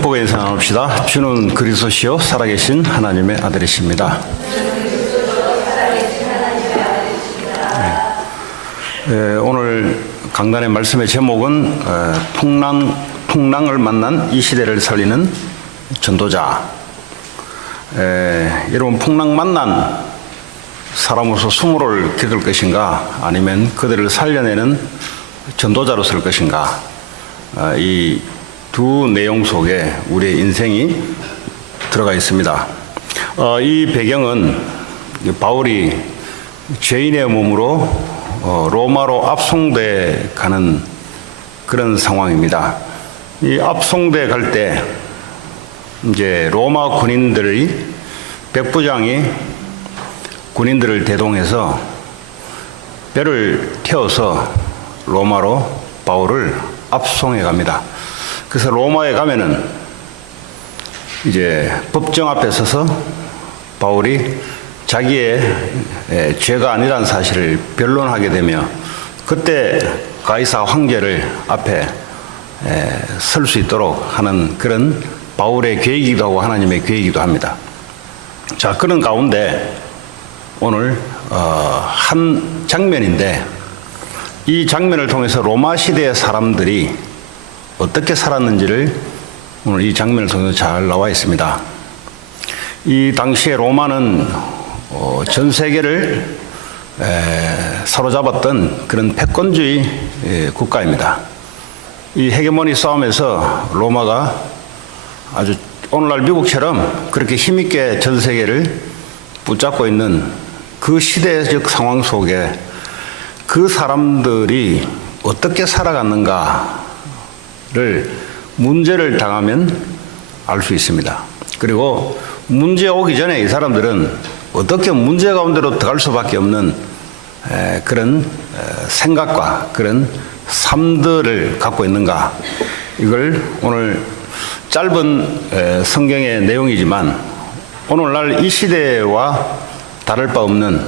축복의 인사 나눕시다. 주는 그리스도시요 살아계신 하나님의 아들이십니다. 오늘 강단의 말씀의 제목은 풍랑을 만난 이 시대를 살리는 전도자. 여러분, 풍랑 만난 사람으로서 수모를 겪을 것인가, 아니면 그들을 살려내는 전도자로 설 것인가, 이 두 내용 속에 우리의 인생이 들어가 있습니다. 이 배경은 바울이 죄인의 몸으로 로마로 압송돼 가는 그런 상황입니다. 이 압송돼 갈 때 이제 로마 군인들의 백부장이 군인들을 대동해서 배를 태워서 로마로 바울을 압송해 갑니다. 그래서 로마에 가면은 이제 법정 앞에 서서 바울이 자기의 죄가 아니라는 사실을 변론하게 되며, 그때 가이사 황제를 앞에 설 수 있도록 하는 그런 바울의 계획이기도 하고 하나님의 계획이기도 합니다. 자, 그런 가운데 오늘 한 장면인데, 이 장면을 통해서 로마 시대의 사람들이 어떻게 살았는지를 오늘 이 장면을 통해서 잘 나와 있습니다. 이 당시에 로마는 전 세계를 사로잡았던 그런 패권주의 국가입니다. 이 헤게모니 싸움에서 로마가 아주 오늘날 미국처럼 그렇게 힘있게 전 세계를 붙잡고 있는 그 시대적 상황 속에 그 사람들이 어떻게 살아갔는가를 문제를 당하면 알 수 있습니다. 그리고 문제 오기 전에 이 사람들은 어떻게 문제 가운데로 들어갈 수밖에 없는 그런 생각과 그런 삶들을 갖고 있는가, 이걸 오늘 짧은 성경의 내용이지만 오늘날 이 시대와 다를 바 없는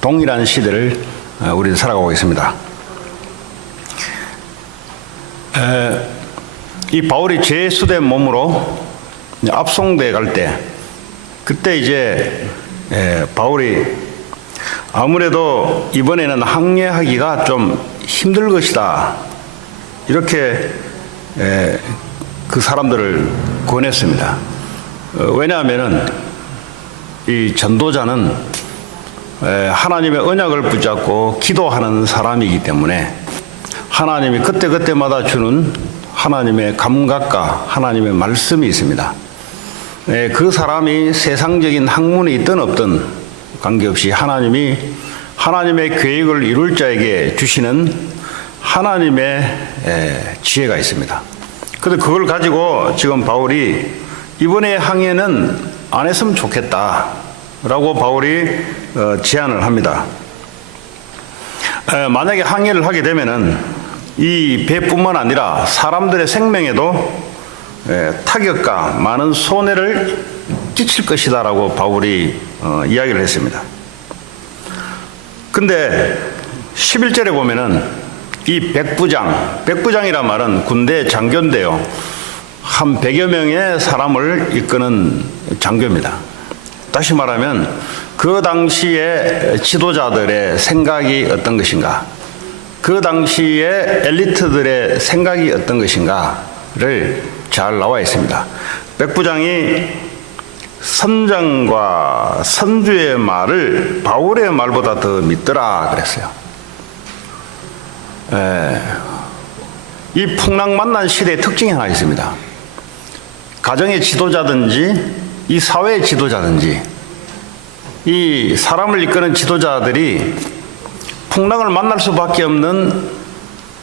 동일한 시대를 우리는 살아가고 있습니다. 이 바울이 죄수된 몸으로 압송돼 갈 때, 그때 이제 바울이 아무래도 이번에는 항해하기가 좀 힘들 것이다, 이렇게 그 사람들을 권했습니다. 왜냐하면은 이 전도자는 하나님의 언약을 붙잡고 기도하는 사람이기 때문에 하나님이 그때그때마다 주는 하나님의 감각과 하나님의 말씀이 있습니다. 그 사람이 세상적인 학문이 있든 없든 관계없이 하나님이 하나님의 계획을 이룰 자에게 주시는 하나님의 지혜가 있습니다. 그런데 그걸 가지고 지금 바울이 이번에 항해는 안 했으면 좋겠다라고 바울이 제안을 합니다. 만약에 항해를 하게 되면은 이 배뿐만 아니라 사람들의 생명에도 타격과 많은 손해를 끼칠 것이다라고 바울이 이야기를 했습니다. 근데 11절에 보면은 이 백부장이란 말은 군대 장교인데요, 한 100여 명의 사람을 이끄는 장교입니다. 다시 말하면 그 당시의 지도자들의 생각이 어떤 것인가, 그 당시의 엘리트들의 생각이 어떤 것인가를 잘 나와 있습니다. 백부장이 선장과 선주의 말을 바울의 말보다 더 믿더라 그랬어요. 이 풍랑 만난 시대의 특징이 하나 있습니다. 가정의 지도자든지 이 사회의 지도자든지 이 사람을 이끄는 지도자들이 풍랑을 만날 수밖에 없는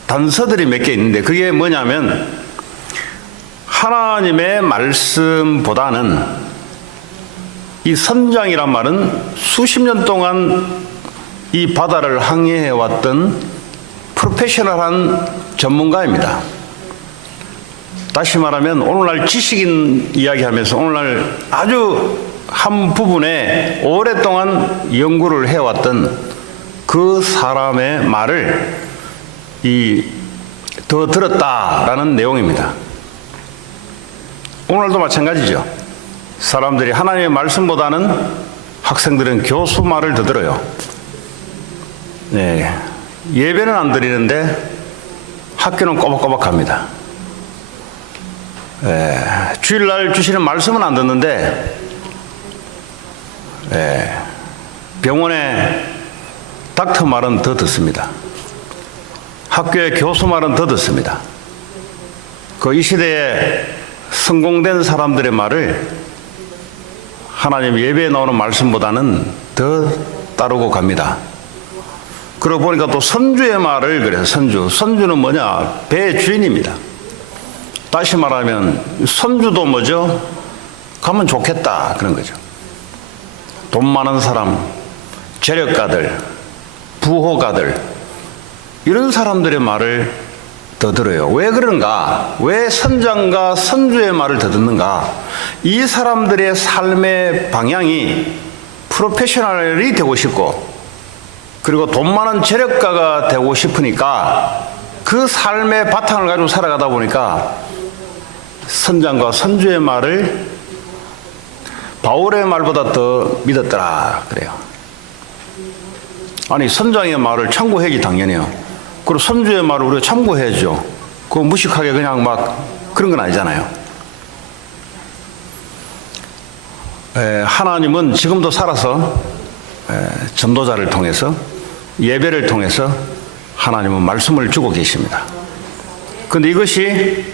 단서들이 몇 개 있는데, 그게 뭐냐면 하나님의 말씀보다는 이 선장이란 말은 수십 년 동안 이 바다를 항해해왔던 프로페셔널한 전문가입니다. 다시 말하면 오늘날 지식인 이야기하면서 오늘날 아주 한 부분에 오랫동안 연구를 해왔던 그 사람의 말을 더 들었다라는 내용입니다. 오늘도 마찬가지죠. 사람들이 하나님의 말씀보다는 학생들은 교수 말을 더 들어요. 네, 예배는 안 드리는데 학교는 꼬박꼬박합니다. 주일날 주시는 말씀은 안 듣는데 병원에 닥터 말은 더 듣습니다. 학교의 교수 말은 더 듣습니다. 이 시대에 성공된 사람들의 말을 하나님 예배에 나오는 말씀보다는 더 따르고 갑니다. 그러고 보니까 또 선주의 말을 그래서 선주는 뭐냐? 배의 주인입니다. 다시 말하면 선주도 뭐죠? 가면 좋겠다 그런 거죠. 돈 많은 사람, 재력가들, 부호가들 이런 사람들의 말을 더 들어요. 왜 그런가? 왜 선장과 선주의 말을 더 듣는가? 이 사람들의 삶의 방향이 프로페셔널이 되고 싶고 그리고 돈 많은 재력가가 되고 싶으니까 그 삶의 바탕을 가지고 살아가다 보니까 선장과 선주의 말을 바울의 말보다 더 믿었더라 그래요. 아니 선장의 말을 참고해야지 당연해요. 그리고 선주의 말을 우리가 참고해야죠. 그거 무식하게 그냥 막 그런 건 아니잖아요. 하나님은 지금도 살아서 전도자를 통해서 예배를 통해서 하나님은 말씀을 주고 계십니다. 그런데 이것이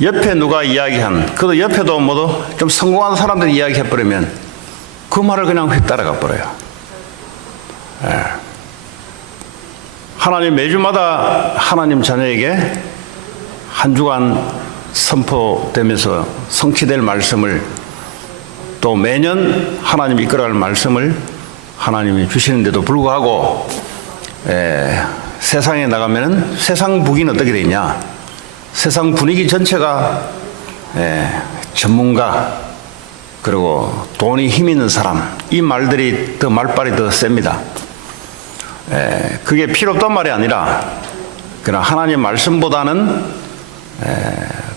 옆에 누가 이야기한 그도 옆에도 뭐도 좀 성공한 사람들이 이야기해버리면 그 말을 그냥 휙 따라가 버려요. 하나님 매주마다 하나님 자녀에게 한 주간 선포되면서 성취될 말씀을 또 매년 하나님이 이끌어갈 말씀을 하나님이 주시는데도 불구하고 세상에 나가면은 세상 분위기는 어떻게 되냐? 세상 분위기 전체가 전문가 그리고 돈이 힘 있는 사람 이 말들이 더 말빨이 더 셉니다. 그게 필요 없단 말이 아니라 그러나 하나님 말씀보다는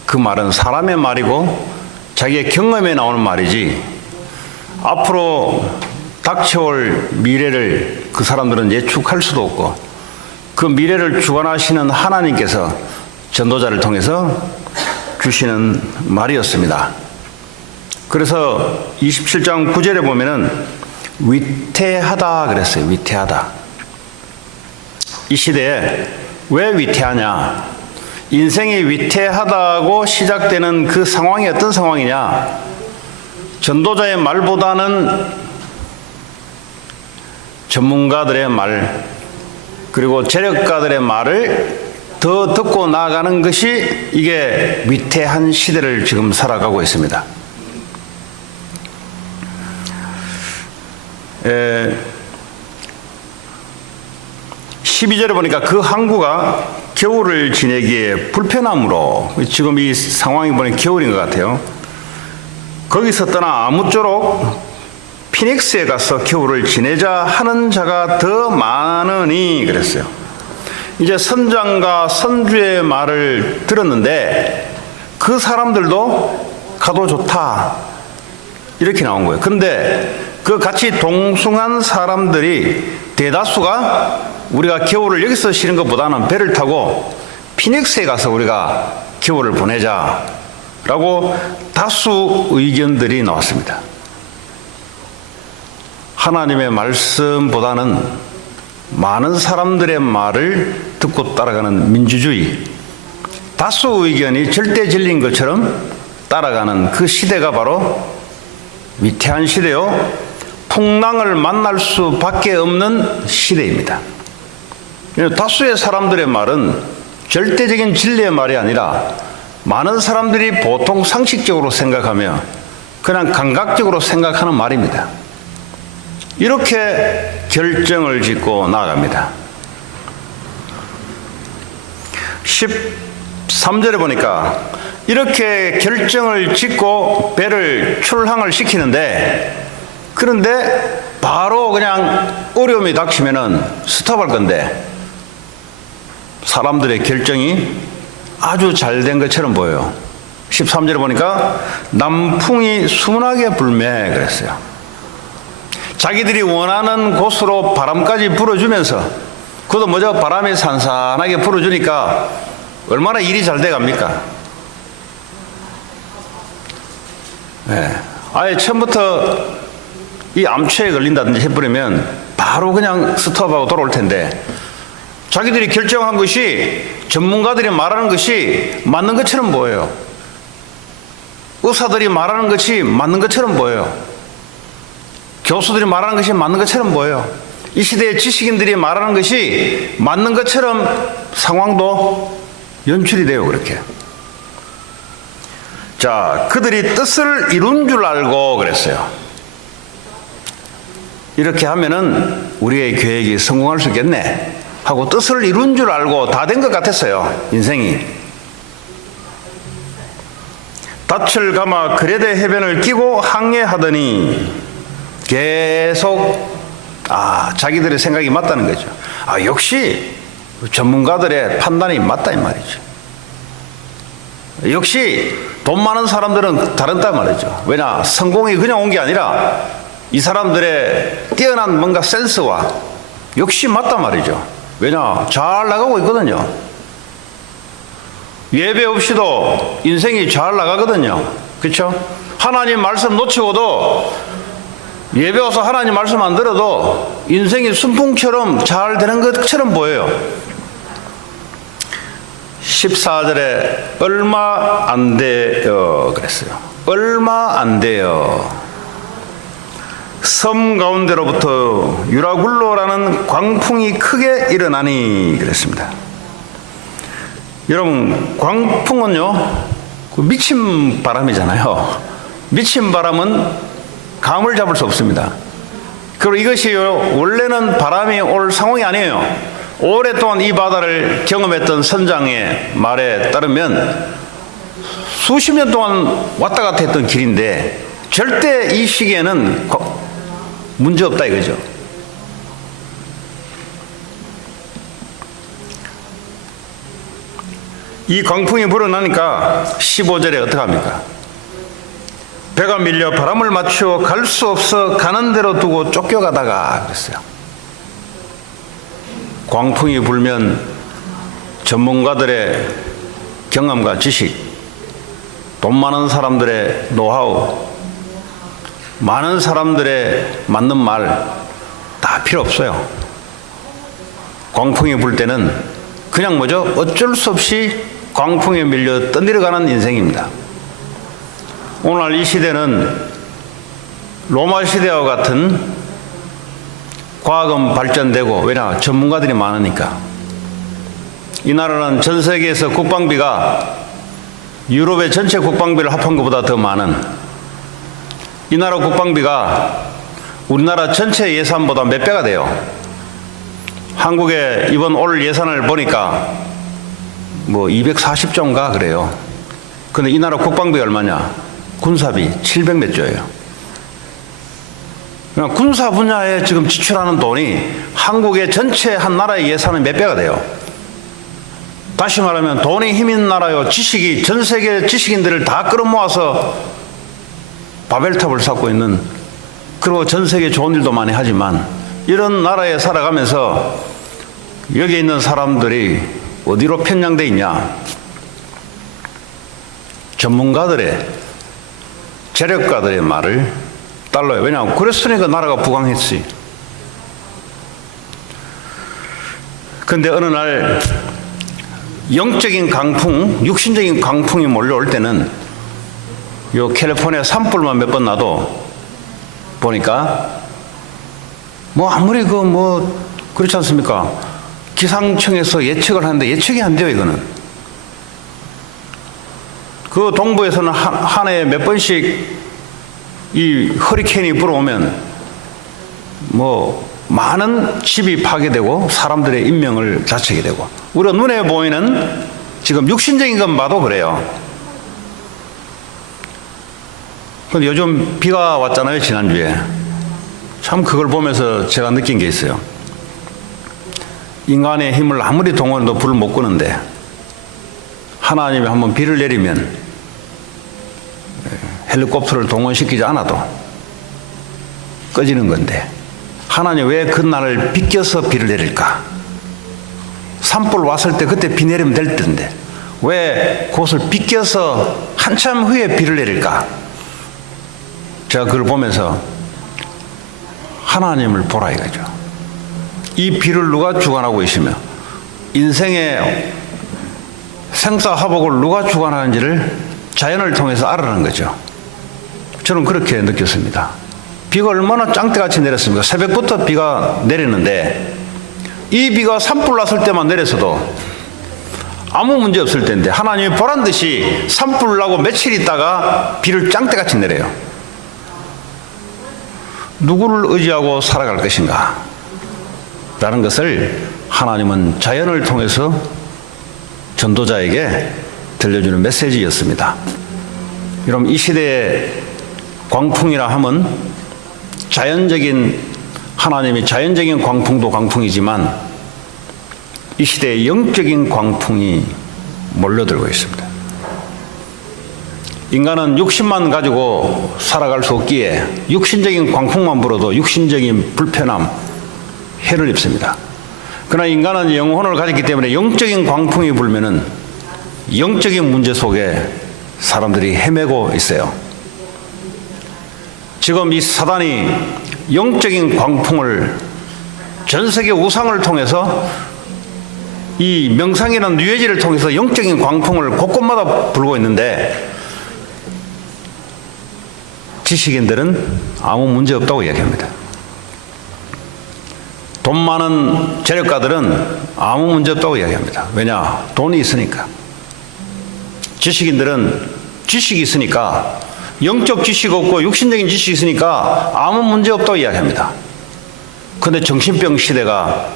그 말은 사람의 말이고 자기의 경험에 나오는 말이지 앞으로 닥쳐올 미래를 그 사람들은 예측할 수도 없고 그 미래를 주관하시는 하나님께서 전도자를 통해서 주시는 말이었습니다. 그래서 27장 9절에 보면은 위태하다 그랬어요. 위태하다. 이 시대에 왜 위태하냐? 인생이 위태하다고 시작되는 그 상황이 어떤 상황이냐? 전도자의 말보다는 전문가들의 말 그리고 재력가들의 말을 더 듣고 나아가는 것이 이게 위태한 시대를 지금 살아가고 있습니다. 12절에 보니까 그 항구가 겨울을 지내기에 불편함으로 지금 이 상황이 보니 겨울인 것 같아요. 거기서 떠나 아무쪼록 피닉스에 가서 겨울을 지내자 하는 자가 더 많으니 그랬어요. 이제 선장과 선주의 말을 들었는데 그 사람들도 가도 좋다 이렇게 나온 거예요. 그런데 그 같이 동승한 사람들이 대다수가 우리가 겨울을 여기서 쉬는 것보다는 배를 타고 피닉스에 가서 우리가 겨울을 보내자라고 다수 의견들이 나왔습니다. 하나님의 말씀보다는 많은 사람들의 말을 듣고 따라가는 민주주의, 다수 의견이 절대 진리인 것처럼 따라가는 그 시대가 바로 위태한 시대요, 풍랑을 만날 수밖에 없는 시대입니다. 다수의 사람들의 말은 절대적인 진리의 말이 아니라 많은 사람들이 보통 상식적으로 생각하며 그냥 감각적으로 생각하는 말입니다. 이렇게 결정을 짓고 나아갑니다. 13절에 보니까 이렇게 결정을 짓고 배를 출항을 시키는데, 그런데 바로 그냥 어려움이 닥치면은 스톱할 건데 사람들의 결정이 아주 잘 된 것처럼 보여요. 13절에 보니까 남풍이 순하게 불매 그랬어요. 자기들이 원하는 곳으로 바람까지 불어주면서, 그것도 뭐죠? 바람이 산산하게 불어주니까 얼마나 일이 잘 돼갑니까? 네. 아예 처음부터 이 암초에 걸린다든지 해버리면 바로 그냥 스톱하고 돌아올 텐데, 자기들이 결정한 것이, 전문가들이 말하는 것이 맞는 것처럼 보여요. 의사들이 말하는 것이 맞는 것처럼 보여요. 교수들이 말하는 것이 맞는 것처럼 보여요. 이 시대의 지식인들이 말하는 것이 맞는 것처럼 상황도 연출이 돼요. 그렇게. 자, 그들이 뜻을 이룬 줄 알고 그랬어요. 이렇게 하면은 우리의 계획이 성공할 수 있겠네 하고 뜻을 이룬 줄 알고 다 된 것 같았어요. 인생이. 닻을 감아 그레데 해변을 끼고 항해하더니 계속 자기들의 생각이 맞다는 거죠. 역시 전문가들의 판단이 맞다 이 말이죠. 역시 돈 많은 사람들은 다르다 말이죠. 왜냐? 성공이 그냥 온 게 아니라 이 사람들의 뛰어난 뭔가 센스와 역시 맞다 말이죠. 왜냐? 잘 나가고 있거든요. 예배 없이도 인생이 잘 나가거든요. 그렇죠? 하나님 말씀 놓치고도 예배 와서 하나님 말씀 안 들어도 인생이 순풍처럼 잘 되는 것처럼 보여요. 14절에 얼마 안 돼요 그랬어요. 얼마 안 돼요. 섬 가운데로부터 유라굴로라는 광풍이 크게 일어나니 그랬습니다. 여러분, 광풍은요, 미친 바람이잖아요. 미친 바람은 감을 잡을 수 없습니다. 그리고 이것이 원래는 바람이 올 상황이 아니에요. 오랫동안 이 바다를 경험했던 선장의 말에 따르면 수십 년 동안 왔다 갔다 했던 길인데 절대 이 시기에는 문제 없다 이거죠. 이 광풍이 불어나니까 15절에 어떻게 합니까? 배가 밀려 바람을 맞추어 갈 수 없어 가는 대로 두고 쫓겨가다가 그랬어요. 광풍이 불면 전문가들의 경험과 지식, 돈 많은 사람들의 노하우, 많은 사람들의 맞는 말 다 필요 없어요. 광풍이 불 때는 그냥 뭐죠? 어쩔 수 없이 광풍에 밀려 떠내려가는 인생입니다. 오늘 이 시대는 로마 시대와 같은 과학은 발전되고, 왜냐? 전문가들이 많으니까. 이 나라는 전 세계에서 국방비가 유럽의 전체 국방비를 합한 것보다 더 많은, 이 나라 국방비가 우리나라 전체 예산보다 몇 배가 돼요. 한국의 이번 올 예산을 보니까 뭐 240조인가 그래요. 근데 이 나라 국방비가 얼마냐? 군사비 700몇 조예요. 그러니까 군사 분야에 지금 지출하는 돈이 한국의 전체 한 나라의 예산은 몇 배가 돼요. 다시 말하면 돈이 힘 있는 나라요. 지식이 전 세계 지식인들을 다 끌어모아서 바벨탑을 쌓고 있는, 그리고 전 세계 좋은 일도 많이 하지만 이런 나라에 살아가면서 여기 있는 사람들이 어디로 편향되어 있냐? 전문가들의, 재력가들의 말을 따라요. 왜냐하면 그랬으니까 나라가 부강했지. 그런데 어느 날 영적인 강풍, 육신적인 강풍이 몰려올 때는 요 캘리포니아 산불만 몇 번 나도 보니까 뭐 아무리 그렇지 않습니까? 기상청에서 예측을 하는데 예측이 안 돼요. 이거는 그 동부에서는 한 해에 몇 번씩 이 허리케인이 불어오면 뭐 많은 집이 파괴되고 사람들의 인명을 다치게 되고, 우리가 눈에 보이는 지금 육신적인 건 봐도 그래요. 근데 요즘 비가 왔잖아요. 지난주에. 참 그걸 보면서 제가 느낀 게 있어요. 인간의 힘을 아무리 동원해도 불을 못 끄는데 하나님이 한번 비를 내리면 헬리콥터를 동원시키지 않아도 꺼지는 건데 하나님 왜 그날을 비껴서 비를 내릴까? 산불 왔을 때 그때 비 내리면 될 텐데 왜 그것을 비껴서 한참 후에 비를 내릴까? 제가 그걸 보면서 하나님을 보라 이거죠. 이 비를 누가 주관하고 있으며 인생의 생사화복을 누가 주관하는지를 자연을 통해서 알아라는 거죠. 저는 그렇게 느꼈습니다. 비가 얼마나 짱대같이 내렸습니까? 새벽부터 비가 내리는데 이 비가 산불 났을 때만 내렸어도 아무 문제 없을 텐데 하나님이 보란 듯이 산불 나고 며칠 있다가 비를 짱대같이 내려요. 누구를 의지하고 살아갈 것인가? 라는 것을 하나님은 자연을 통해서 전도자에게 들려주는 메시지였습니다. 여러분, 이 시대의 광풍이라 하면 하나님이 자연적인 광풍도 광풍이지만 이 시대에 영적인 광풍이 몰려들고 있습니다. 인간은 육신만 가지고 살아갈 수 없기에 육신적인 광풍만 불어도 육신적인 불편함, 해를 입습니다. 그러나 인간은 영혼을 가졌기 때문에 영적인 광풍이 불면은 영적인 문제 속에 사람들이 헤매고 있어요. 지금 이 사단이 영적인 광풍을 전 세계 우상을 통해서 이 명상이라는 유해지를 통해서 영적인 광풍을 곳곳마다 불고 있는데 지식인들은 아무 문제 없다고 이야기합니다. 돈 많은 재력가들은 아무 문제 없다고 이야기합니다. 왜냐? 돈이 있으니까. 지식인들은 지식이 있으니까, 영적 지식 없고 육신적인 지식이 있으니까 아무 문제 없다고 이야기합니다. 그런데 정신병 시대가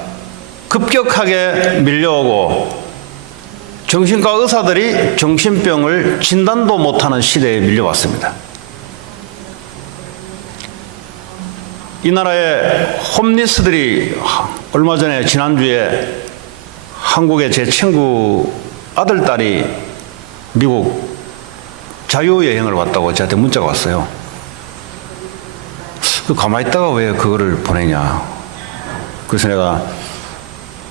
급격하게 밀려오고 정신과 의사들이 정신병을 진단도 못하는 시대에 밀려왔습니다. 이 나라의 홈리스들이 얼마 전에 지난주에 한국에 제 친구 아들, 딸이 미국 자유여행을 왔다고 저한테 문자가 왔어요. 가만히 있다가 왜 그거를 보내냐. 그래서 내가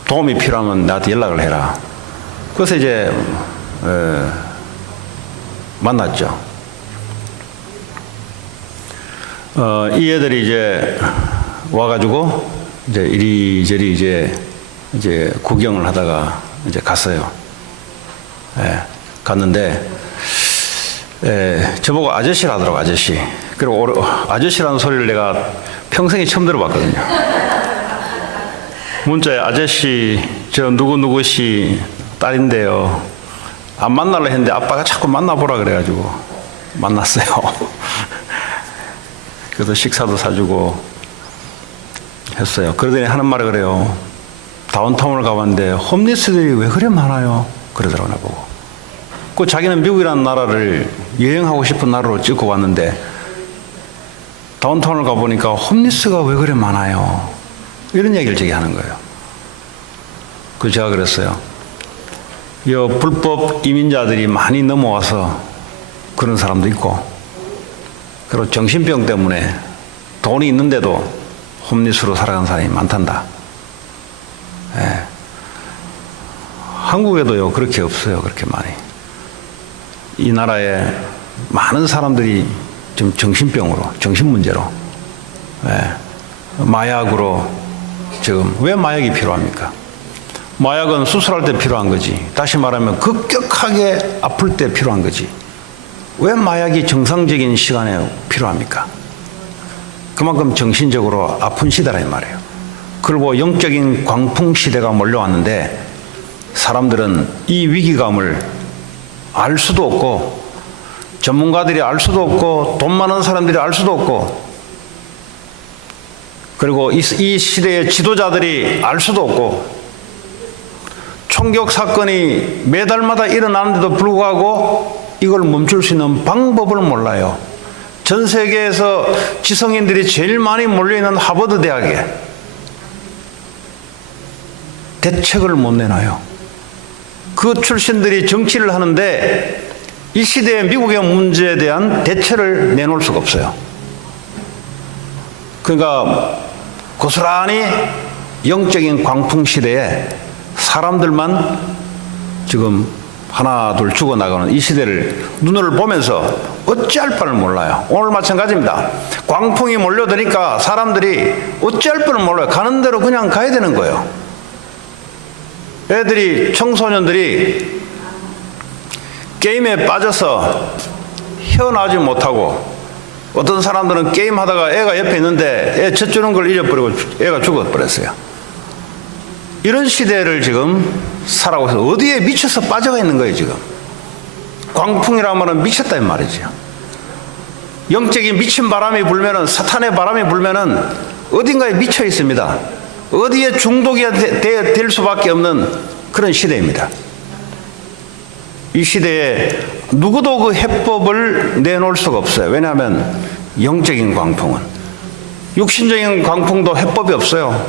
도움이 필요하면 나한테 연락을 해라. 그래서 이제 만났죠. 이 애들이 이제 와가지고 이제 이리저리 이제 구경을 하다가 이제 갔어요. 갔는데 저보고 아저씨라 하더라고, 아저씨. 그리고 아저씨라는 소리를 내가 평생에 처음 들어봤거든요. 문자에 아저씨, 저 누구누구씨 딸인데요. 안 만나려 했는데 아빠가 자꾸 만나보라 그래가지고 만났어요. 그래서 식사도 사주고 했어요. 그러더니 하는 말이 그래요. 다운타운을 가봤는데 홈리스들이 왜 그래 많아요? 그러더라고, 나보고. 그 자기는 미국이라는 나라를 여행하고 싶은 나라로 찍고 왔는데 다운타운을 가보니까 홈리스가 왜 그래 많아요? 이런 얘기를 저기 하는 거예요. 그래서 제가 그랬어요. 이 불법 이민자들이 많이 넘어와서 그런 사람도 있고, 그리고 정신병 때문에 돈이 있는데도 홈리스로 살아가는 사람이 많단다. 한국에도요, 그렇게 없어요. 그렇게 많이. 이 나라에 많은 사람들이 지금 정신병으로, 정신문제로, 마약으로 지금, 왜 마약이 필요합니까? 마약은 수술할 때 필요한 거지. 다시 말하면 급격하게 아플 때 필요한 거지. 왜 마약이 정상적인 시간에 필요합니까? 그만큼 정신적으로 아픈 시대라 이 말이에요. 그리고 영적인 광풍 시대가 몰려왔는데 사람들은 이 위기감을 알 수도 없고, 전문가들이 알 수도 없고, 돈 많은 사람들이 알 수도 없고, 그리고 이 시대의 지도자들이 알 수도 없고, 총격 사건이 매달마다 일어나는데도 불구하고 이걸 멈출 수 있는 방법을 몰라요. 전 세계에서 지성인들이 제일 많이 몰려있는 하버드 대학에 대책을 못 내놔요. 그 출신들이 정치를 하는데 이 시대의 미국의 문제에 대한 대처를 내놓을 수가 없어요. 그러니까 고스란히 영적인 광풍 시대에 사람들만 지금 하나 둘 죽어나가는 이 시대를 눈을 보면서 어찌할 바를 몰라요. 오늘 마찬가지입니다. 광풍이 몰려드니까 사람들이 어찌할 바를 몰라요. 가는 대로 그냥 가야 되는 거예요. 애들이, 청소년들이 게임에 빠져서 헤어나지 못하고, 어떤 사람들은 게임하다가 애가 옆에 있는데 애 젖주는 걸 잊어버리고 애가 죽어버렸어요. 이런 시대를 지금 살아가고 있어요. 어디에 미쳐서 빠져가 있는 거예요, 지금. 광풍이라는 말은 미쳤다는 말이죠. 영적인 미친 바람이 불면은, 사탄의 바람이 불면은 어딘가에 미쳐 있습니다. 어디에 중독이 될 수밖에 없는 그런 시대입니다. 이 시대에 누구도 그 해법을 내놓을 수가 없어요. 왜냐하면 영적인 광풍은, 육신적인 광풍도 해법이 없어요.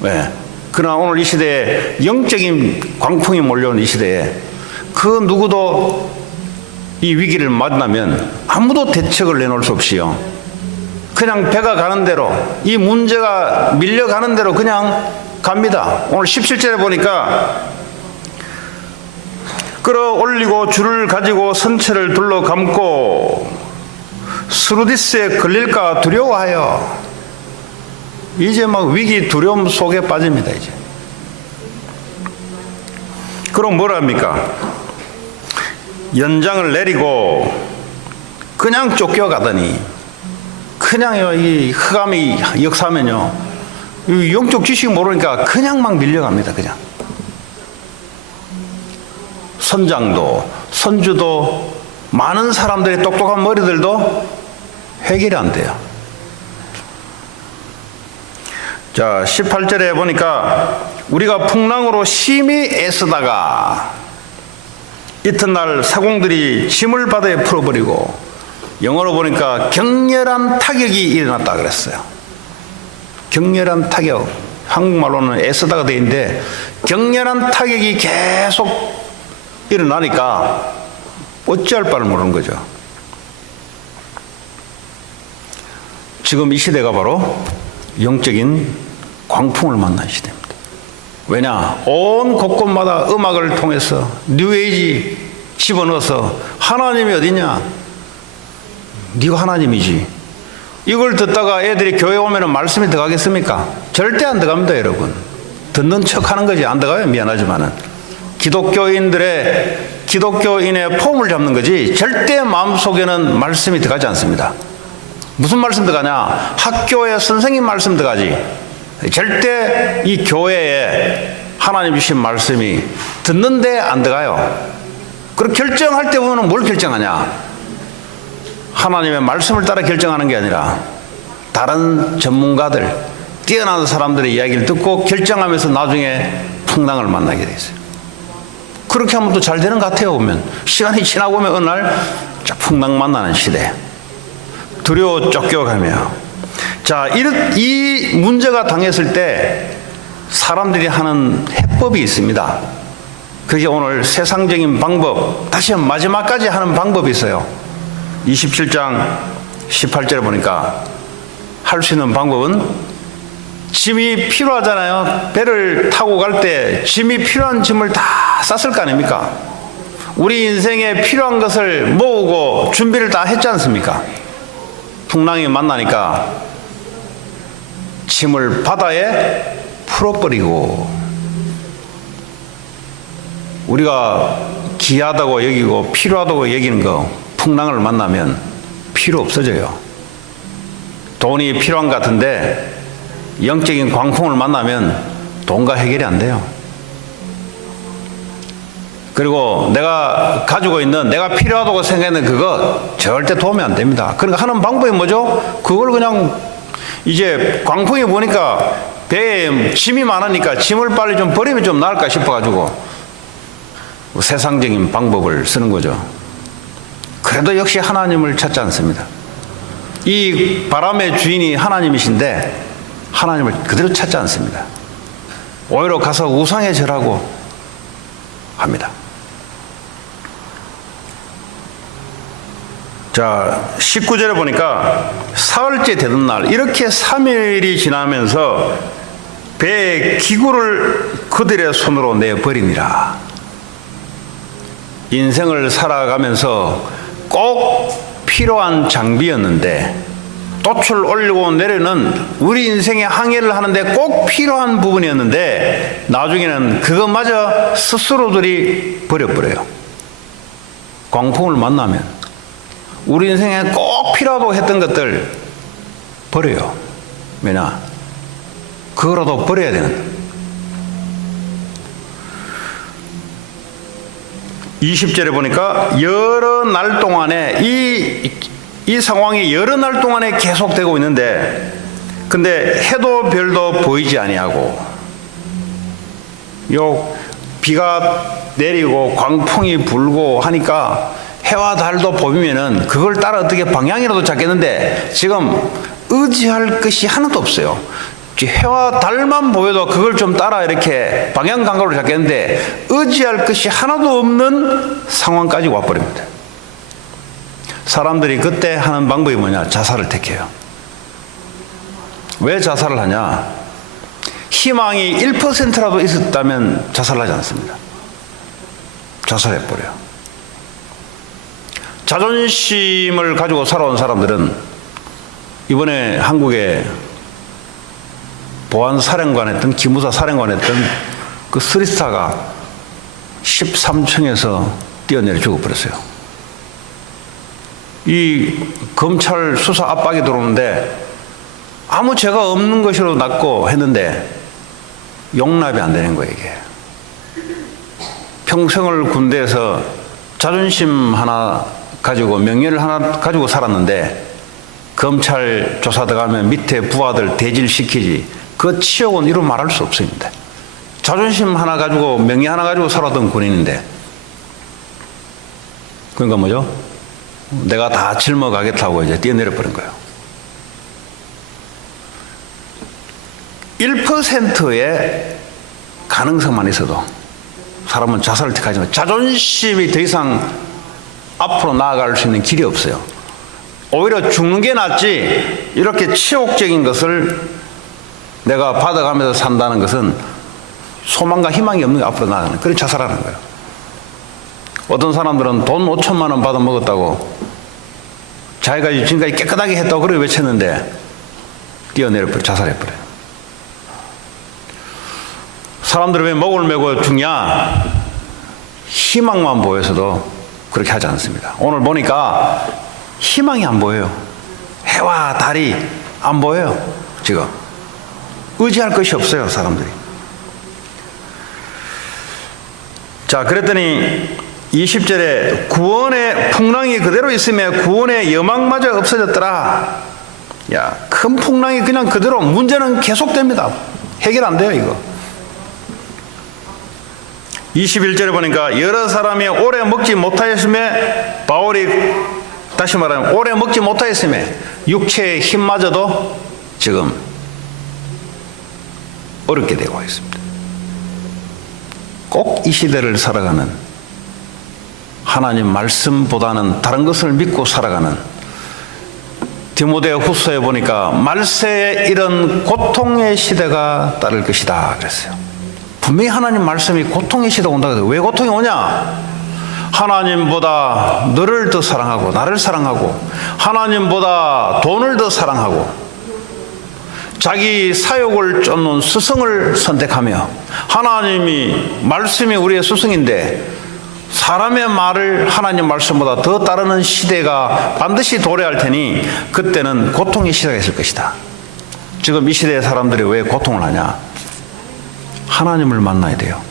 네. 그러나 오늘 이 시대에 영적인 광풍이 몰려온 이 시대에 그 누구도 이 위기를 만나면 아무도 대책을 내놓을 수 없이요, 그냥 배가 가는 대로, 이 문제가 밀려가는 대로 그냥 갑니다. 오늘 17절에 보니까 끌어올리고 줄을 가지고 선체를 둘러 감고 스루디스에 걸릴까 두려워하여, 이제 막 위기 두려움 속에 빠집니다. 이제 그럼 뭘 합니까? 연장을 내리고 그냥 쫓겨가더니, 그냥요, 이 흑암이 역사면요, 이 영적 지식 모르니까 그냥 막 밀려갑니다. 그냥 선장도 선주도 많은 사람들의 똑똑한 머리들도 해결이 안 돼요. 자, 18절에 보니까 우리가 풍랑으로 심히 애쓰다가 이튿날 사공들이 짐을 바다에 풀어버리고, 영어로 보니까 격렬한 타격이 일어났다 그랬어요. 격렬한 타격, 한국말로는 애쓰다가 돼 있는데 격렬한 타격이 계속 일어나니까 어찌할 바를 모르는 거죠. 지금 이 시대가 바로 영적인 광풍을 만난 시대입니다. 왜냐? 온 곳곳마다 음악을 통해서 뉴에이지 집어넣어서 하나님이 어디냐? 네가 하나님이지. 이걸 듣다가 애들이 교회 오면 말씀이 들어가겠습니까? 절대 안 들어갑니다, 여러분. 듣는 척 하는 거지. 안 들어가요, 미안하지만은. 기독교인의 폼을 잡는 거지 절대 마음속에는 말씀이 들어가지 않습니다. 무슨 말씀 들어가냐? 학교에 선생님 말씀 들어가지. 절대 이 교회에 하나님 주신 말씀이 듣는데 안 들어가요. 그리고 결정할 때 보면 뭘 결정하냐? 하나님의 말씀을 따라 결정하는 게 아니라 다른 전문가들, 뛰어난 사람들의 이야기를 듣고 결정하면서 나중에 풍랑을 만나게 돼 있어요. 그렇게 하면 또 잘 되는 것 같아요. 보면 시간이 지나고 보면 어느 날 풍랑 만나는 시대, 두려워 쫓겨가며. 자, 이 문제가 당했을 때 사람들이 하는 해법이 있습니다. 그게 오늘 세상적인 방법, 다시 마지막까지 하는 방법이 있어요. 27장 18절에 보니까 할 수 있는 방법은, 짐이 필요하잖아요. 배를 타고 갈 때 짐이 필요한 짐을 다 쌌을 거 아닙니까? 우리 인생에 필요한 것을 모으고 준비를 다 했지 않습니까? 풍랑이 만나니까 짐을 바다에 풀어버리고, 우리가 귀하다고 여기고 필요하다고 여기는 거 풍랑을 만나면 필요 없어져요. 돈이 필요한 것 같은데 영적인 광풍을 만나면 돈과 해결이 안 돼요. 그리고 내가 가지고 있는, 내가 필요하다고 생각하는 그거 절대 도움이 안 됩니다. 그러니까 하는 방법이 뭐죠? 그걸 그냥 이제 광풍이 보니까 배에 짐이 많으니까 짐을 빨리 좀 버리면 좀 나을까 싶어가지고 세상적인 방법을 쓰는 거죠. 그래도 역시 하나님을 찾지 않습니다. 이 바람의 주인이 하나님이신데 하나님을 그대로 찾지 않습니다. 오히려 가서 우상에 절하고 합니다. 자, 19절에 보니까 사흘째 되던 날 이렇게 3일이 지나면서 배의 기구를 그들의 손으로 내버리니라. 인생을 살아가면서 꼭 필요한 장비였는데 돛을 올리고 내리는 우리 인생의 항해를 하는데 꼭 필요한 부분이었는데 나중에는 그것마저 스스로들이 버려버려요. 광풍을 만나면 우리 인생에 꼭 필요하다고 했던 것들 버려요. 왜냐? 그거라도 버려야 되는. 20절에 보니까 여러 날 동안에 이 상황이 여러 날 동안에 계속되고 있는데 근데 해도 별도 보이지 아니하고 요 비가 내리고 광풍이 불고 하니까 해와 달도 보이면은 그걸 따라 어떻게 방향이라도 잡겠는데 지금 의지할 것이 하나도 없어요. 해와 달만 보여도 그걸 좀 따라 이렇게 방향 감각으로 잡겠는데 의지할 것이 하나도 없는 상황까지 와버립니다. 사람들이 그때 하는 방법이 뭐냐? 자살을 택해요. 왜 자살을 하냐? 희망이 1%라도 있었다면 자살하지 않습니다. 자살해버려요. 자존심을 가지고 살아온 사람들은 이번에 한국에 보안사령관 했던 기무사 사령관 했던 그 스리스타가 13층에서 뛰어내려 죽어버렸어요. 이 검찰 수사 압박이 들어오는데 아무 죄가 없는 것으로 낫고 했는데 용납이 안 되는 거예요. 이게 평생을 군대에서 자존심 하나 가지고 명예를 하나 가지고 살았는데 검찰 조사 들어가면 밑에 부하들 대질시키지 그 치욕은 이루 말할 수 없습니다. 자존심 하나 가지고 명예 하나 가지고 살았던 군인인데 그러니까 뭐죠? 내가 다 짊어가겠다고 이제 뛰어내려 버린 거예요. 1%의 가능성만 있어도 사람은 자살을 택하지만 자존심이 더 이상 앞으로 나아갈 수 있는 길이 없어요. 오히려 죽는 게 낫지 이렇게 치욕적인 것을 내가 받아가면서 산다는 것은 소망과 희망이 없는 게 앞으로 나아가는 그런 자살하는 거예요. 어떤 사람들은 돈 5천만 원 받아 먹었다고 자기가 지금까지 깨끗하게 했다고 그렇게 외쳤는데 뛰어내려버려 자살해버려요. 사람들이 왜 목을 메고 죽냐? 희망만 보여서도 그렇게 하지 않습니다. 오늘 보니까 희망이 안 보여요. 해와 달이 안 보여요. 지금 의지할 것이 없어요. 사람들이. 자, 그랬더니 20절에 구원의 풍랑이 그대로 있으며 구원의 여망마저 없어졌더라. 야, 큰 풍랑이 그냥 그대로 문제는 계속됩니다. 해결 안 돼요. 이거 21절에 보니까 여러 사람이 오래 먹지 못하였음에 바울이 다시 말하면 오래 먹지 못하였음에 육체의 힘마저도 지금 어렵게 되고 있습니다. 꼭 이 시대를 살아가는 하나님 말씀보다는 다른 것을 믿고 살아가는 디모데 후서에 보니까 말세에 이런 고통의 시대가 따를 것이다 그랬어요. 분명히 하나님 말씀이 고통의 시대가 온다고 해서 왜 고통이 오냐? 하나님보다 너를 더 사랑하고 나를 사랑하고 하나님보다 돈을 더 사랑하고 자기 사욕을 쫓는 스승을 선택하며 하나님이 말씀이 우리의 스승인데 사람의 말을 하나님 말씀보다 더 따르는 시대가 반드시 도래할 테니 그때는 고통의 시대가 있을 것이다. 지금 이 시대의 사람들이 왜 고통을 하냐? 하나님을 만나야 돼요.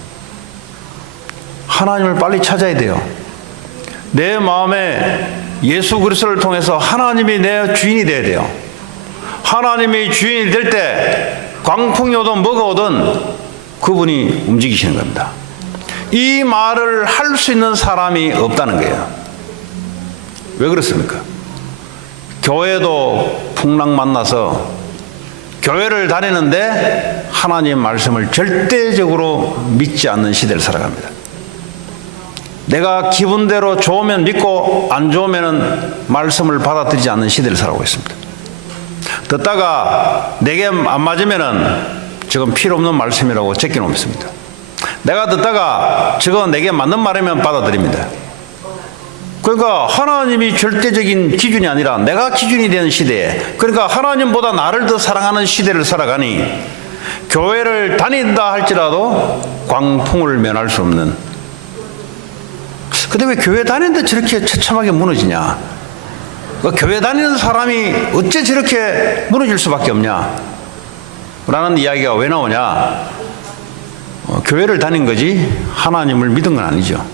하나님을 빨리 찾아야 돼요. 내 마음에 예수 그리스도를 통해서 하나님이 내 주인이 돼야 돼요. 하나님이 주인이 될 때 광풍이 오든 뭐가 오든 그분이 움직이시는 겁니다. 이 말을 할 수 있는 사람이 없다는 거예요. 왜 그렇습니까? 교회도 풍랑 만나서 교회를 다니는데 하나님 말씀을 절대적으로 믿지 않는 시대를 살아갑니다. 내가 기분대로 좋으면 믿고 안 좋으면 말씀을 받아들이지 않는 시대를 살아가고 있습니다. 듣다가 내게 안 맞으면은 지금 필요 없는 말씀이라고 제껴놓습니다. 내가 듣다가 저거 내게 맞는 말이면 받아들입니다. 그러니까 하나님이 절대적인 기준이 아니라 내가 기준이 되는 시대에, 그러니까 하나님보다 나를 더 사랑하는 시대를 살아가니 교회를 다닌다 할지라도 광풍을 면할 수 없는. 근데 왜 교회 다니는데 저렇게 처참하게 무너지냐? 교회 다니는 사람이 어째 저렇게 무너질 수밖에 없냐? 라는 이야기가 왜 나오냐? 교회를 다닌 거지 하나님을 믿은 건 아니죠.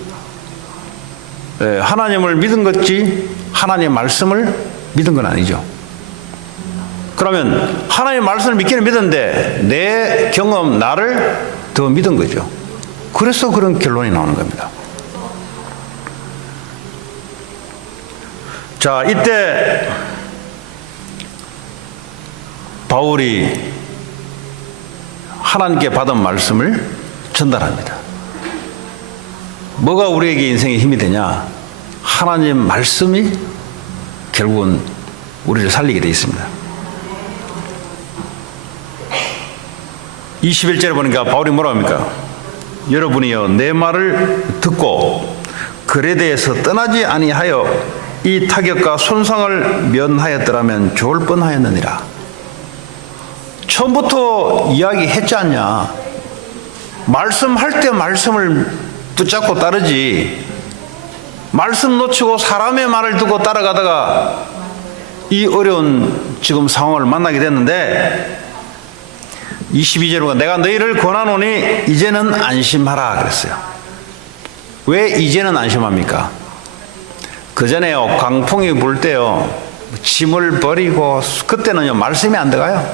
하나님을 믿은 거지 하나님의 말씀을 믿은 건 아니죠. 그러면 하나님의 말씀을 믿기는 믿었는데 내 경험, 나를 더 믿은 거죠. 그래서 그런 결론이 나오는 겁니다. 자, 이때 바울이 하나님께 받은 말씀을 전달합니다. 뭐가 우리에게 인생의 힘이 되냐? 하나님 말씀이 결국은 우리를 살리게 되어 있습니다. 21절에 보니까 바울이 뭐라 합니까? 여러분이여 내 말을 듣고 글에 대해서 떠나지 아니하여 이 타격과 손상을 면하였더라면 좋을 뻔하였느니라. 처음부터 이야기했지 않냐? 말씀할 때 말씀을 붙잡고 따르지, 말씀 놓치고 사람의 말을 듣고 따라가다가 이 어려운 지금 상황을 만나게 됐는데 22절에 내가 너희를 권하노니 이제는 안심하라 그랬어요. 왜 이제는 안심합니까? 그전에요, 강풍이 불 때요, 짐을 버리고, 그때는요, 말씀이 안 들어가요.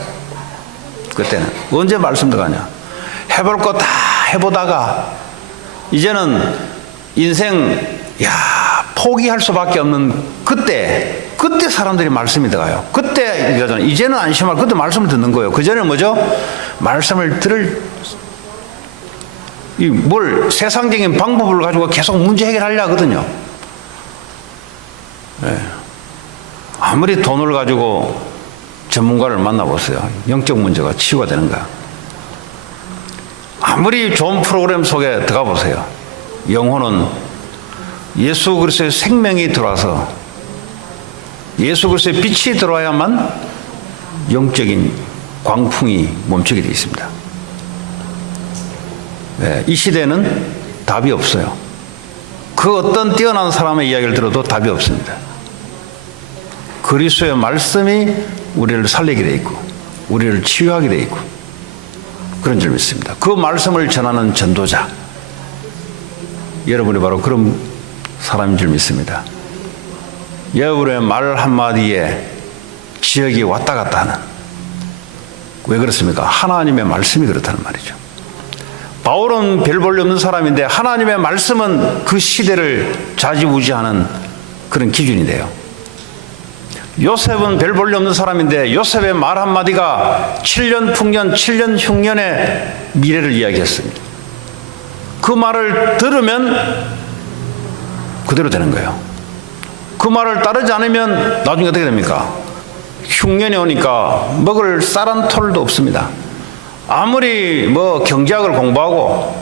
그때는. 언제 말씀 들어가냐? 해볼 거 다 해보다가, 이제는 인생, 포기할 수밖에 없는 그때 사람들이 말씀이 들어가요. 그때, 이제는 안심할, 그때 말씀을 듣는 거예요. 그전에는 뭐죠? 말씀을 세상적인 방법을 가지고 계속 문제 해결하려 하거든요. 아무리 돈을 가지고 전문가를 만나보세요. 영적 문제가 치유가 되는가? 아무리 좋은 프로그램 속에 들어가 보세요. 영혼은 예수 그리스도의 생명이 들어와서 예수 그리스도의 빛이 들어와야만 영적인 광풍이 멈추게 되어 있습니다. 이 시대는 답이 없어요. 그 어떤 뛰어난 사람의 이야기를 들어도 답이 없습니다. 그리스도의 말씀이 우리를 살리게 돼 있고 우리를 치유하게 돼 있고 그런 줄 믿습니다. 그 말씀을 전하는 전도자, 여러분이 바로 그런 사람인 줄 믿습니다. 여러분의 말 한마디에 지역이 왔다 갔다 하는, 왜 그렇습니까? 하나님의 말씀이 그렇다는 말이죠. 바울은 별 볼일 없는 사람인데 하나님의 말씀은 그 시대를 좌지우지하는 그런 기준이 돼요. 요셉은 별 볼일 없는 사람인데 요셉의 말 한마디가 7년 풍년, 7년 흉년의 미래를 이야기했습니다. 그 말을 들으면 그대로 되는 거예요. 그 말을 따르지 않으면 나중에 어떻게 됩니까? 흉년이 오니까 먹을 쌀 한 톨도 없습니다. 아무리 경제학을 공부하고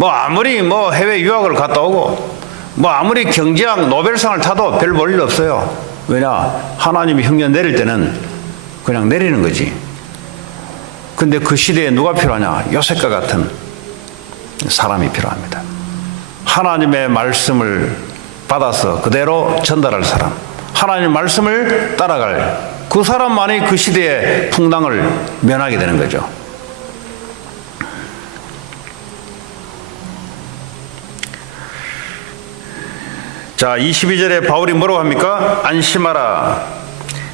아무리 해외 유학을 갔다 오고 아무리 경제학 노벨상을 타도 별 볼 일 없어요. 왜냐? 하나님이 흉년 내릴 때는 그냥 내리는 거지. 근데 그 시대에 누가 필요하냐? 요셉과 같은 사람이 필요합니다. 하나님의 말씀을 받아서 그대로 전달할 사람, 하나님의 말씀을 따라갈 그 사람만이 그 시대의 풍랑을 면하게 되는 거죠. 자, 22절에 바울이 뭐라고 합니까? 안심하라.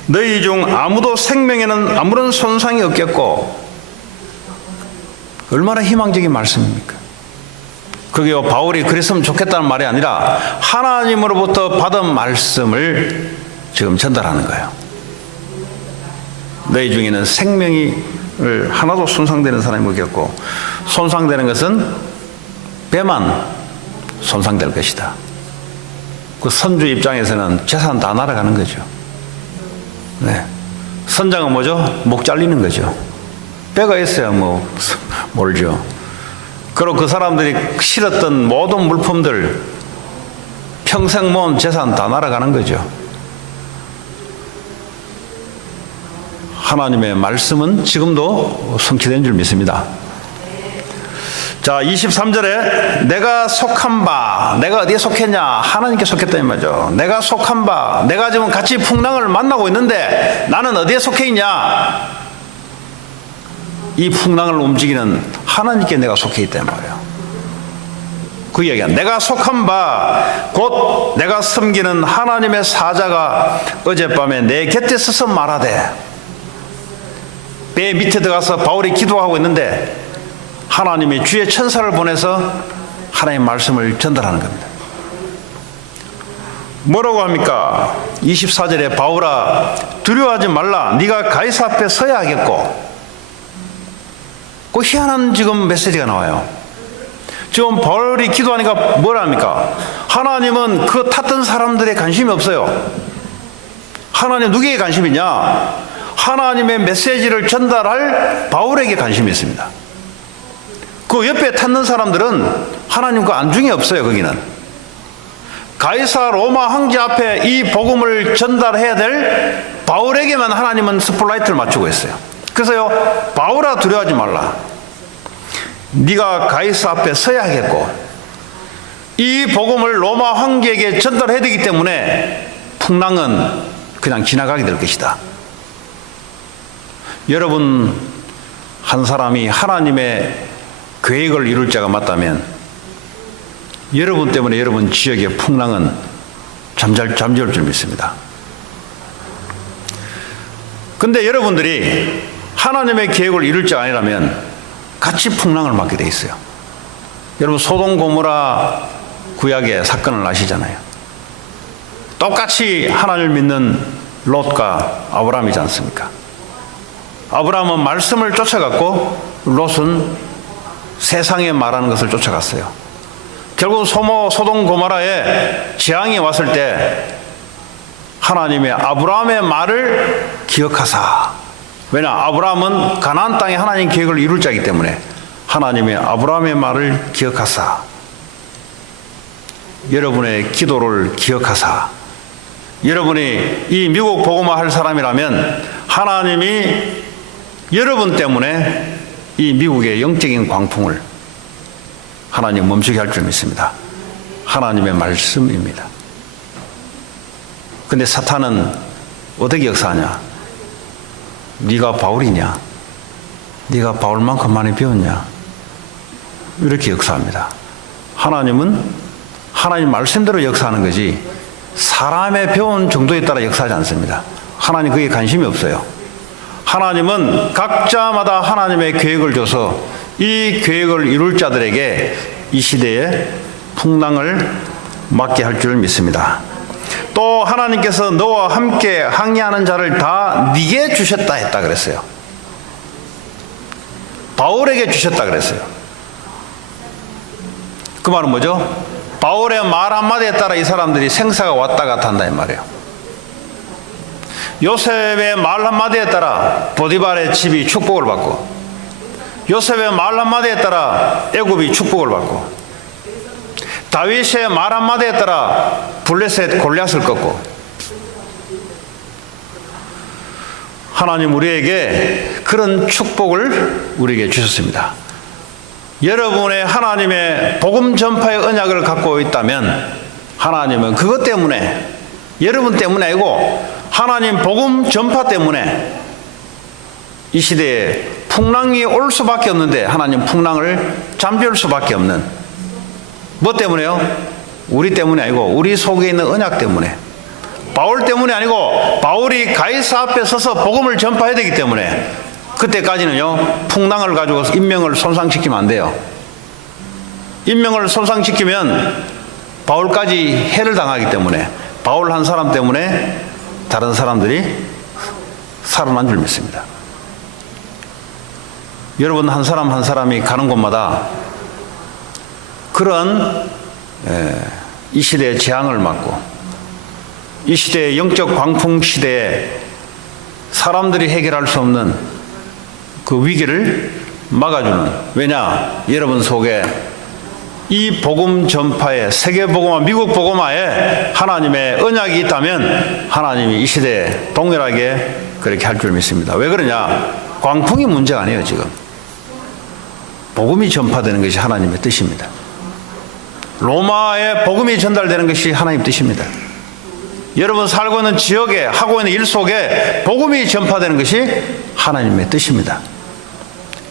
너희 중 아무도 생명에는 아무런 손상이 없겠고. 얼마나 희망적인 말씀입니까? 그게 바울이 그랬으면 좋겠다는 말이 아니라 하나님으로부터 받은 말씀을 지금 전달하는 거예요. 너희 중에는 생명이 하나도 손상되는 사람이 없겠고, 손상되는 것은 배만 손상될 것이다. 그 선주 입장에서는 재산 다 날아가는 거죠. 네. 선장은 뭐죠? 목 잘리는 거죠. 뼈가 있어야 뭐 모르죠. 그리고 그 사람들이 실었던 모든 물품들, 평생 모은 재산 다 날아가는 거죠. 하나님의 말씀은 지금도 성취된 줄 믿습니다. 자, 23절에 내가 속한 바, 내가 어디에 속했냐? 하나님께 속했다 이 말이죠. 내가 속한 바, 내가 지금 같이 풍랑을 만나고 있는데 나는 어디에 속해 있냐? 이 풍랑을 움직이는 하나님께 내가 속해 있다 이 말이에요. 그 이야기야. 내가 속한 바, 곧 내가 섬기는 하나님의 사자가 어젯밤에 내 곁에 서서 말하되, 배 밑에 들어가서 바울이 기도하고 있는데 하나님이 주의 천사를 보내서 하나님의 말씀을 전달하는 겁니다. 뭐라고 합니까? 24절에 바울아 두려워하지 말라. 네가 가이사 앞에 서야 하겠고. 그 희한한 지금 메시지가 나와요. 지금 바울이 기도하니까 뭐라 합니까? 하나님은 그 탔던 사람들의 관심이 없어요. 하나님 누구에게 관심이 있냐? 하나님의 메시지를 전달할 바울에게 관심이 있습니다. 그 옆에 탔는 사람들은 하나님과 안중이 없어요. 거기는 가이사 로마 황제 앞에 이 복음을 전달해야 될 바울에게만 하나님은 스포트라이트를 맞추고 있어요. 그래서요, 바울아 두려워하지 말라. 네가 가이사 앞에 서야 하겠고, 이 복음을 로마 황제에게 전달해야 되기 때문에 풍랑은 그냥 지나가게 될 것이다. 여러분 한 사람이 하나님의 계획을 이룰 자가 맞다면 여러분 때문에 여러분 지역의 풍랑은 잠재울 줄 믿습니다. 근데 여러분들이 하나님의 계획을 이룰 자가 아니라면 같이 풍랑을 맞게 돼 있어요. 여러분 소돔 고모라 구약의 사건을 아시잖아요. 똑같이 하나님을 믿는 롯과 아브라함이지 않습니까? 아브라함은 말씀을 쫓아갔고 롯은 세상에 말하는 것을 쫓아갔어요. 결국 소돔 고모라에 재앙이 왔을 때 하나님의 아브라함의 말을 기억하사, 왜냐 아브라함은 가나안 땅에 하나님 계획을 이룰 자이기 때문에 하나님의 아브라함의 말을 기억하사, 여러분의 기도를 기억하사, 여러분이 이 미국 복음화 할 사람이라면 하나님이 여러분 때문에 이 미국의 영적인 광풍을 하나님 멈추게 할 줄 믿습니다. 하나님의 말씀입니다. 근데 사탄은 어떻게 역사하냐? 네가 바울이냐? 네가 바울만큼 많이 배웠냐? 이렇게 역사합니다. 하나님은 하나님 말씀대로 역사하는 거지 사람의 배운 정도에 따라 역사하지 않습니다. 하나님 그게 관심이 없어요. 하나님은 각자마다 하나님의 계획을 줘서 이 계획을 이룰 자들에게 이 시대에 풍랑을 맞게 할 줄 믿습니다. 또 하나님께서 너와 함께 항해하는 자를 다 네게 주셨다 했다 그랬어요. 바울에게 주셨다 그랬어요. 그 말은 뭐죠? 바울의 말 한마디에 따라 이 사람들이 생사가 왔다 갔다 한다 이 말이에요. 요셉의 말 한마디에 따라 보디발의 집이 축복을 받고, 요셉의 말 한마디에 따라 애굽이 축복을 받고, 다윗의 말 한마디에 따라 블레셋 골리앗을 꺾고, 하나님 우리에게 그런 축복을 우리에게 주셨습니다. 여러분의 하나님의 복음 전파의 언약을 갖고 있다면 하나님은 그것 때문에, 여러분 때문에 아니고 하나님 복음 전파 때문에 이 시대에 풍랑이 올 수밖에 없는데 하나님 풍랑을 잠재울 수밖에 없는, 뭐 때문에요? 우리 때문이 아니고 우리 속에 있는 언약 때문에, 바울 때문이 아니고 바울이 가이사 앞에 서서 복음을 전파해야 되기 때문에, 그때까지는요 풍랑을 가지고 인명을 손상시키면 안 돼요. 인명을 손상시키면 바울까지 해를 당하기 때문에 바울 한 사람 때문에 다른 사람들이 살아난 줄 믿습니다. 여러분 한 사람 한 사람이 가는 곳마다 그런 이 시대의 재앙을 맞고 이 시대의 영적 광풍 시대에 사람들이 해결할 수 없는 그 위기를 막아주는, 왜냐? 여러분 속에 이 복음 전파에, 세계 복음화, 미국 복음화에 하나님의 언약이 있다면 하나님이 이 시대에 동일하게 그렇게 할 줄 믿습니다. 왜 그러냐? 광풍이 문제가 아니에요. 지금 복음이 전파되는 것이 하나님의 뜻입니다. 로마에 복음이 전달되는 것이 하나님의 뜻입니다. 여러분 살고 있는 지역에, 하고 있는 일 속에 복음이 전파되는 것이 하나님의 뜻입니다.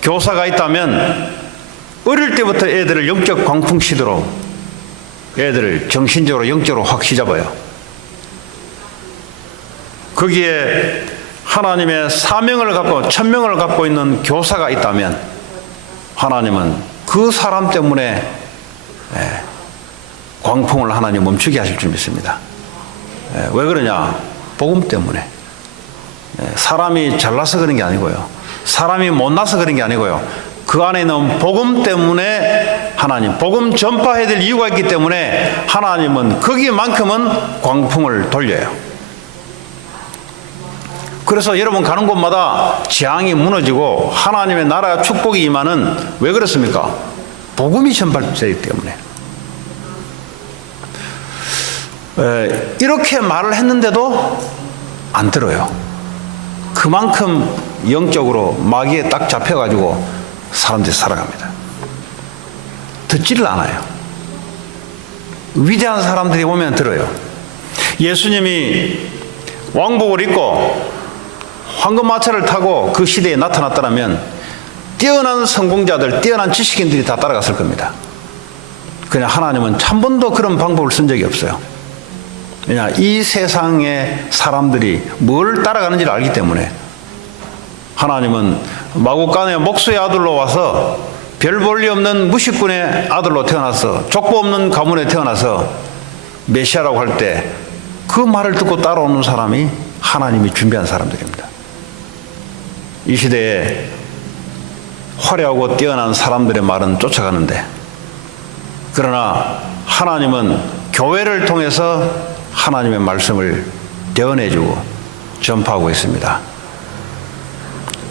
교사가 있다면 어릴 때부터 애들을 영적 광풍 시대로, 애들을 정신적으로 영적으로 확 휘잡아요. 거기에 하나님의 사명을 갖고, 천명을 갖고 있는 교사가 있다면 하나님은 그 사람 때문에 광풍을 하나님 멈추게 하실 줄 믿습니다. 왜 그러냐? 복음 때문에. 사람이 잘나서 그런 게 아니고요, 사람이 못나서 그런 게 아니고요, 그 안에 있는 복음 때문에 하나님, 복음 전파해야 될 이유가 있기 때문에 하나님은 거기만큼은 광풍을 돌려요. 그래서 여러분 가는 곳마다 재앙이 무너지고 하나님의 나라의 축복이 임하는, 왜 그렇습니까? 복음이 전파되기 때문에. 이렇게 말을 했는데도 안 들어요. 그만큼 영적으로 마귀에 딱 잡혀가지고 사람들이 살아갑니다. 듣지를 않아요. 위대한 사람들이 오면 들어요. 예수님이 왕복을 입고 황금마차를 타고 그 시대에 나타났다면 뛰어난 성공자들, 뛰어난 지식인들이 다 따라갔을 겁니다. 그냥 하나님은 한 번도 그런 방법을 쓴 적이 없어요. 왜냐? 이 세상의 사람들이 뭘 따라가는지를 알기 때문에. 하나님은 마구간의 목수의 아들로 와서 별 볼 일 없는 무식꾼의 아들로 태어나서 족보 없는 가문에 태어나서 메시아라고 할 때 그 말을 듣고 따라오는 사람이 하나님이 준비한 사람들입니다. 이 시대에 화려하고 뛰어난 사람들의 말은 쫓아가는데, 그러나 하나님은 교회를 통해서 하나님의 말씀을 대언해주고 전파하고 있습니다.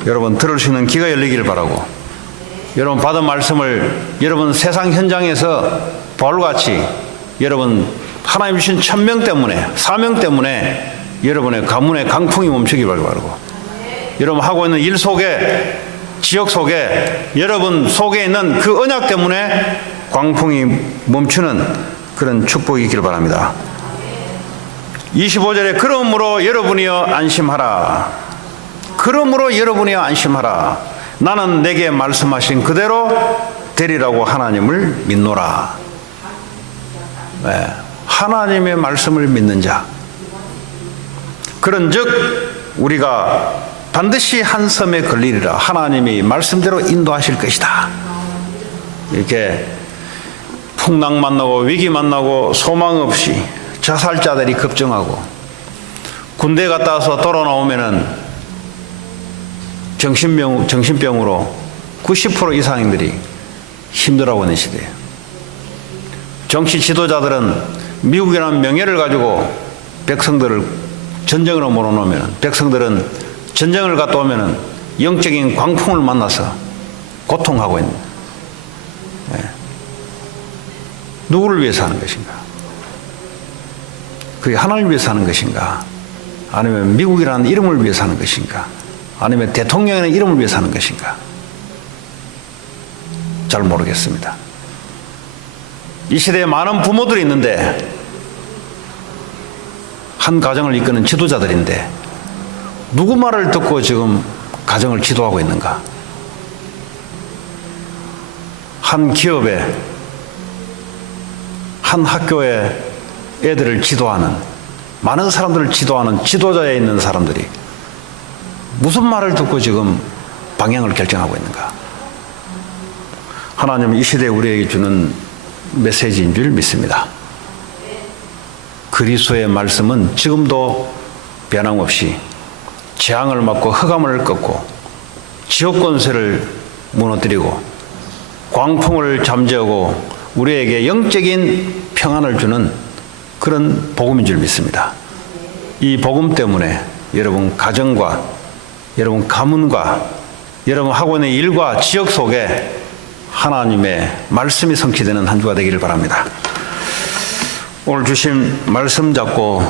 여러분 들을 수 있는 귀가 열리기를 바라고, 여러분 받은 말씀을 여러분 세상 현장에서 바울같이 여러분 하나님 주신 천명 때문에, 사명 때문에 여러분의 가문의 강풍이 멈추기 바라고, 여러분 하고 있는 일 속에, 지역 속에, 여러분 속에 있는 그 언약 때문에 광풍이 멈추는 그런 축복이 있기를 바랍니다. 25절에 그러므로 여러분이여 안심하라. 그러므로 여러분이여 안심하라. 나는 내게 말씀하신 그대로 되리라고 하나님을 믿노라. 하나님의 말씀을 믿는 자, 그런즉 우리가 반드시 한 섬에 걸리리라. 하나님이 말씀대로 인도하실 것이다. 이렇게 풍랑 만나고 위기 만나고 소망 없이 자살자들이 급증하고, 군대 갔다 와서 돌아 나오면은 정신병으로 90% 이상인들이 힘들어하고 있는 시대예요. 정치 지도자들은 미국이라는 명예를 가지고 백성들을 전쟁으로 몰아넣으면, 백성들은 전쟁을 갔다 오면은 영적인 광풍을 만나서 고통하고 있는, 누구를 위해서 하는 것인가? 그게 하나님을 위해서 하는 것인가? 아니면 미국이라는 이름을 위해서 하는 것인가? 아니면 대통령이라는 이름을 위해서 하는 것인가? 잘 모르겠습니다. 이 시대에 많은 부모들이 있는데, 한 가정을 이끄는 지도자들인데 누구 말을 듣고 지금 가정을 지도하고 있는가? 한 기업에, 한 학교에 애들을 지도하는, 많은 사람들을 지도하는 지도자에 있는 사람들이 무슨 말을 듣고 지금 방향을 결정하고 있는가? 하나님은 이 시대에 우리에게 주는 메시지인 줄 믿습니다. 그리스도의 말씀은 지금도 변함없이 재앙을 막고 흑암을 꺾고 지옥 권세를 무너뜨리고 광풍을 잠재우고 우리에게 영적인 평안을 주는 그런 복음인 줄 믿습니다. 이 복음 때문에 여러분 가정과 여러분 가문과 여러분 하고 있는 일과 지역 속에 하나님의 말씀이 성취되는 한 주가 되기를 바랍니다. 오늘 주신 말씀 잡고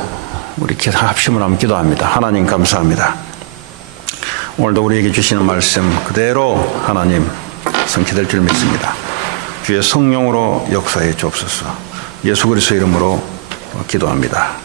우리 합심을 한번 기도합니다. 하나님 감사합니다. 오늘도 우리에게 주시는 말씀 그대로 하나님 성취될 줄 믿습니다. 주의 성령으로 역사해 주옵소서. 예수 그리스도 이름으로 기도합니다.